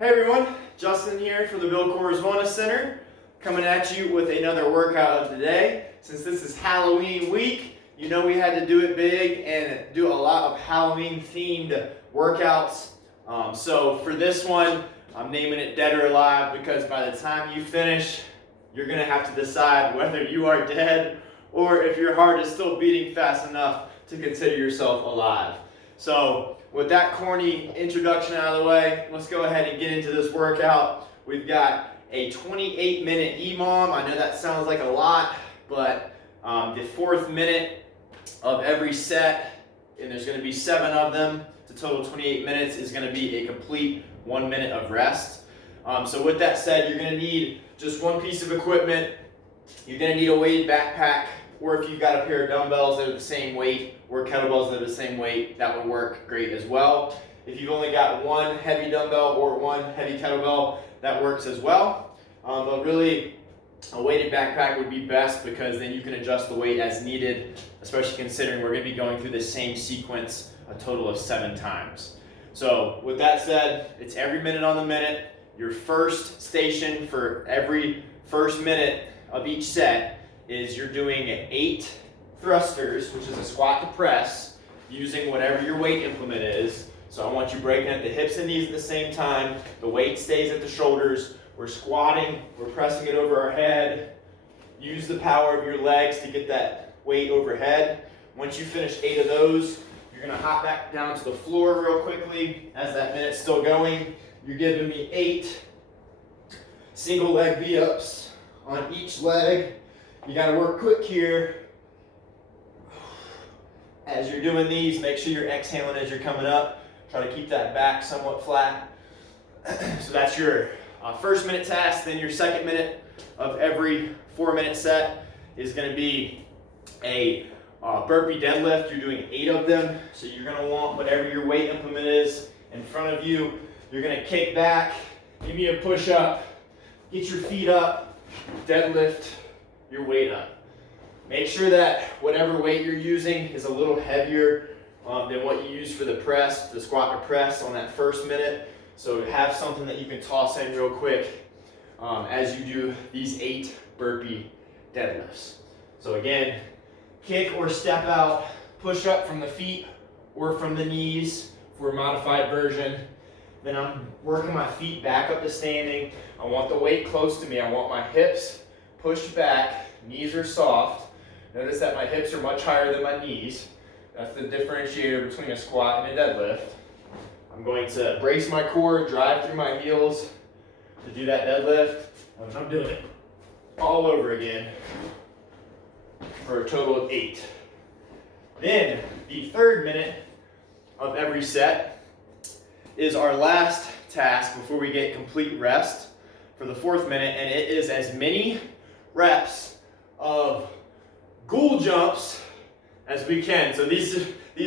Hey everyone, Justin here for the Bill Coors Wellness Center, coming at you with another workout of the day. Since this is Halloween week, you know we had to do it big and do a lot of Halloween themed workouts. So for this one, I'm naming it Dead or Alive because by the time you finish, you're gonna have to decide whether you are dead or if your heart is still beating fast enough to consider yourself alive. So with that corny introduction out of the way, let's go ahead and get into this workout. We've got a 28-minute EMOM. I know that sounds like a lot, but the fourth minute of every set, and there's going to be 7 of them, to total 28 minutes, is going to be a complete 1 minute of rest. So with that said, you're going to need just one piece of equipment. You're going to need a weighted backpack, or if you've got a pair of dumbbells that are the same weight, or kettlebells that are the same weight, that would work great as well. If you've only got one heavy dumbbell or one heavy kettlebell, that works as well. But really, a weighted backpack would be best because then you can adjust the weight as needed, especially considering we're going to be going through the same sequence a total of 7 times. So with that said, it's every minute on the minute. Your first station for every first minute of each set is you're doing 8 thrusters, which is a squat to press, using whatever your weight implement is. So I want you breaking at the hips and knees at the same time. The weight stays at the shoulders. We're squatting, we're pressing it over our head. Use the power of your legs to get that weight overhead. Once you finish 8 of those, you're gonna hop back down to the floor real quickly as that minute's still going. You're giving me 8 single leg V-ups on each leg. You gotta work quick here. As you're doing these, make sure you're exhaling as you're coming up. Try to keep that back somewhat flat. So that's your first minute task. Then your second minute of every 4-minute set is gonna be a burpee deadlift. You're doing 8 of them. So you're gonna want whatever your weight implement is in front of you. You're gonna kick back, give me a push up, get your feet up, deadlift your weight up. Make sure that whatever weight you're using is a little heavier than what you use for the press, the squat or press on that first minute. So have something that you can toss in real quick as you do these 8 burpee deadlifts. So again, kick or step out, push up from the feet or from the knees for a modified version. Then I'm working my feet back up to standing. I want the weight close to me. I want my hips pushed back, knees are soft. Notice that my hips are much higher than my knees. That's the differentiator between a squat and a deadlift. I'm going to brace my core, drive through my heels to do that deadlift. And I'm doing it all over again for a total of 8. Then the third minute of every set is our last task before we get complete rest for the 4th minute, and it is as many reps of Ghoul jumps as we can. So these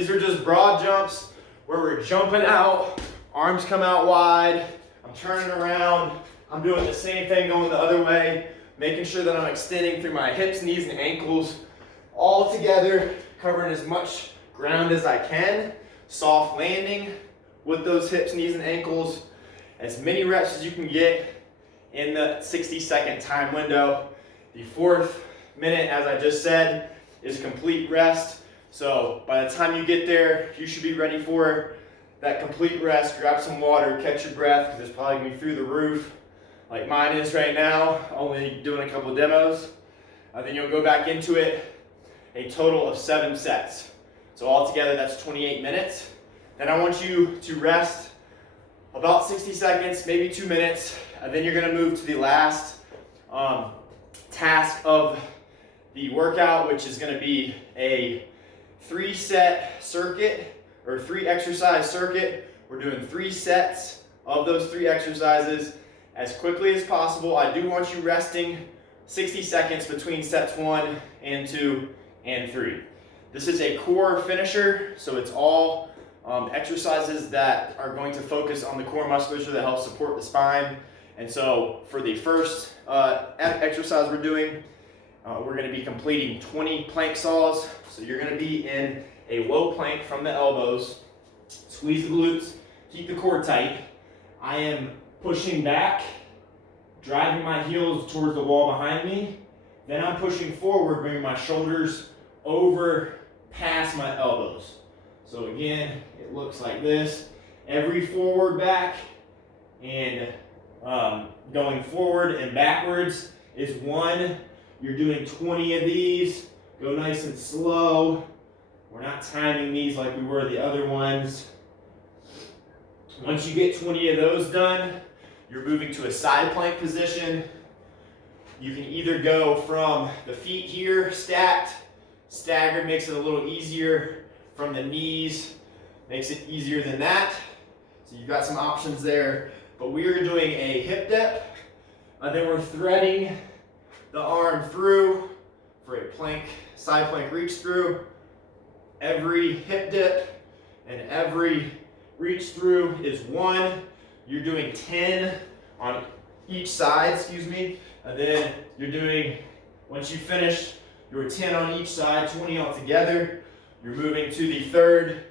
are just broad jumps where we're jumping out, arms come out wide, I'm turning around, I'm doing the same thing going the other way, making sure that I'm extending through my hips, knees, and ankles all together, covering as much ground as I can, soft landing with those hips, knees, and ankles, as many reps as you can get in the 60-second time window. The 4th minute, as I just said, is complete rest. So by the time you get there, you should be ready for that complete rest. Grab some water, catch your breath, because it's probably gonna be through the roof like mine is right now, only doing a couple of demos. Then you'll go back into it, a total of 7 sets. So altogether, that's 28 minutes. Then I want you to rest about 60 seconds, maybe 2 minutes. Then you're gonna move to the last task of the workout, which is going to be a 3-set circuit or 3 exercise circuit. We're doing 3 sets of those 3 exercises as quickly as possible. I do want you resting 60 seconds between sets 1 and 2 and 3. This is a core finisher, so it's all exercises that are going to focus on the core musculature that helps support the spine. And so for the first exercise we're doing, we're going to be completing 20 plank saws. So you're going to be in a low plank from the elbows. Squeeze the glutes, keep the core tight. I am pushing back, driving my heels towards the wall behind me. Then I'm pushing forward, bringing my shoulders over past my elbows. So again, it looks like this. Every forward back and going forward and backwards is 1. You're doing 20 of these. Go nice and slow. We're not timing these like we were the other ones. Once you get 20 of those done, you're moving to a side plank position. You can either go from the feet here, stacked, staggered makes it a little easier. From the knees, makes it easier than that. So you've got some options there. But we are doing a hip dip, and then we're threading the arm through for a plank, side plank reach through. Every hip dip and every reach through is 1. You're doing 10 on each side, and then you're doing, once you finish your 10 on each side, 20 all together, you're moving to the third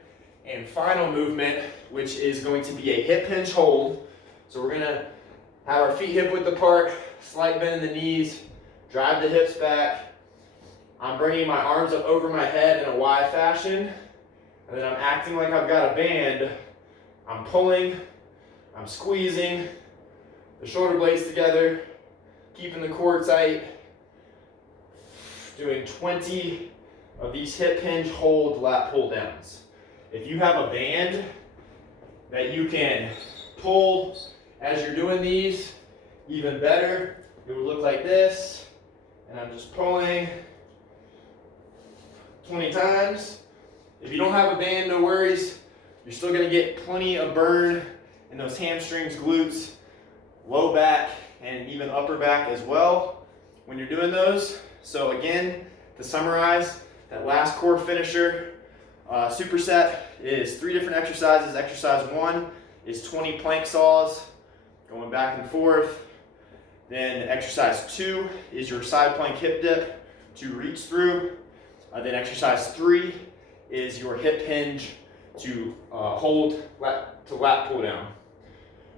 and final movement, which is going to be a hip hinge hold. So we're gonna have our feet hip width apart, slight bend in the knees, drive the hips back. I'm bringing my arms up over my head in a Y fashion, and then I'm acting like I've got a band. I'm pulling, I'm squeezing the shoulder blades together, keeping the core tight, doing 20 of these hip hinge hold lat pull downs. If you have a band that you can pull as you're doing these, even better. It would look like this, and I'm just pulling 20 times. If you don't have a band, no worries. You're still gonna get plenty of burn in those hamstrings, glutes, low back, and even upper back as well when you're doing those. So again, to summarize, that last core finisher superset is 3 different exercises. Exercise 1 is 20 plank saws going back and forth. Then exercise 2 is your side plank hip dip to reach through. Then exercise 3 is your hip hinge to hold to lat pull down.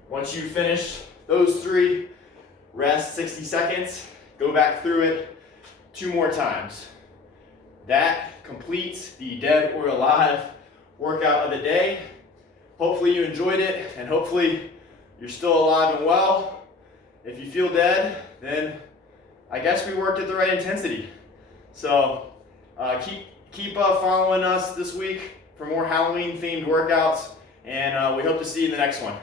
Once you finish those 3, rest 60 seconds, go back through it 2 more times. That completes the Dead or Alive workout of the day. Hopefully you enjoyed it, and hopefully you're still alive and well. If you feel dead, then I guess we worked at the right intensity. So keep following us this week for more Halloween themed workouts, and we hope to see you in the next one.